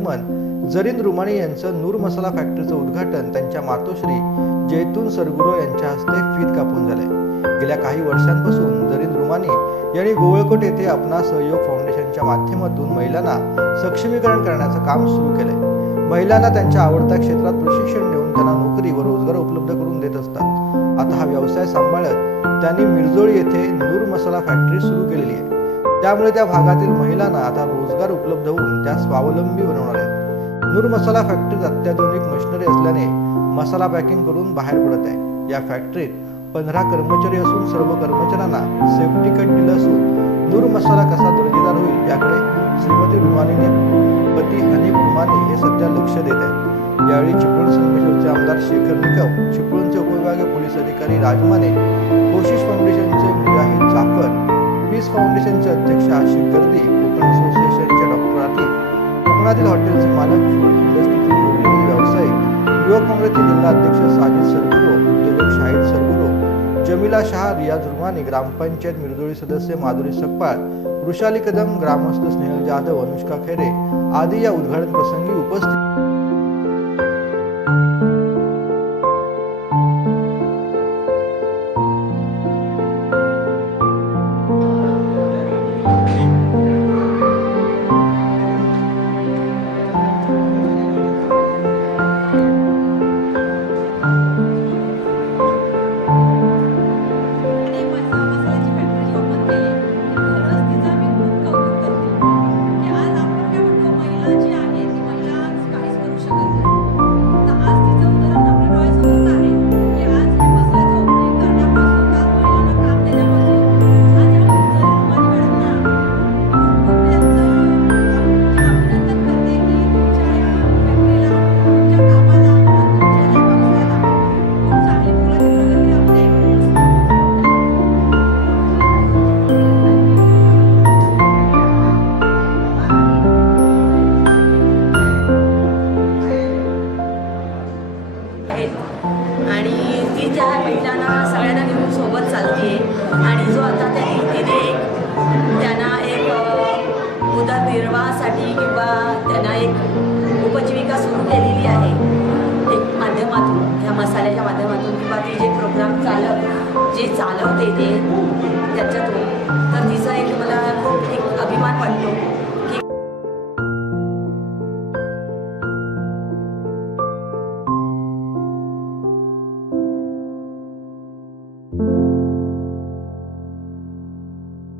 Chairman Zarine रुमानी यांचं नूर मसाला फॅक्टरीचं उद्घाटन त्यांच्या मातोश्री जैतून सरगुरो यांच्या हस्ते फीत कापून झाले। गेल्या काही वर्षांपासून जरीन रुमानी यांनी गोवळकोट येथे अपना सहयोग फाउंडेशनच्या माध्यमातून महिलांना सक्षमीकरण करण्याचं काम सुरू केलंय। महिलांना त्यांच्या आवडत्या क्षेत्रात प्रशिक्षण देऊन त्यांना नोकरी व रोजगार उपलब्ध करून देत असतात। आता हा व्यवसाय सांभाळत त्यांनी मिरजोळी येथे नूर मसाला फॅक्टरी सुरू केलेली आहे। त्यामुळे त्या भागातील महिलांना आता रोजगार उपलब्ध होऊन त्या स्वावलंबी बनवणार आहेत। नूर मसाला फॅक्टरीत अत्याधुनिक मशिनरी असल्याने मसाला पॅकिंग करून बाहेर पडत आहे। या फॅक्टरीत 15 कर्मचारी असून सर्व कर्मचाऱ्यांना सेफ्टी कट दिलं असून नूर मसाला कसा दर्जेदार होईल याकडे श्रीमती रुमानीने पती हनीफ रुमानी हे सध्या लक्ष देत आहेत। यावेळी चिपळूण संगमेश्वरचे आमदार शेखर निकम, चिपळूणचे उपविभागीय पोलीस अधिकारी राजमाने, कोशिश फाउंडेशनचे मुजाहिद जाफर, पीस फाउंडेशनचे अध्यक्ष आशिफ गर्दी, कोकण असोसिएशनचे डॉक्टर आतिफ, कोकणातील हॉटेलचे मालक, फूड इंडस्ट्रीतील जोडलेले व्यावसायिक, युवक काँग्रेसचे जिल्हा अध्यक्ष साजिद सरगुरो, उद्योजक शाहिद सरगुरो, जमीला शाह, रियाज रुमानी, ग्रामपंचायत मिरजोळी सदस्य माधुरी सकपाळ, वृषाली कदम, ग्रामस्थ स्नेहल जाधव, अनुष्का खैरे आदी या उद्घाटन प्रसंगी उपस्थित। आणि ती त्या महिलांना सगळ्यांना घेऊन सोबत चालते आहे। आणि जो आता त्यांना एक उदरनिर्वाहासाठी किंवा त्यांना एक उपजीविका सुरू केलेली आहे एक माध्यमातून, ह्या मसाल्याच्या माध्यमातून किंवा ती जे प्रोग्राम जे चालवते ते त्याच्यातून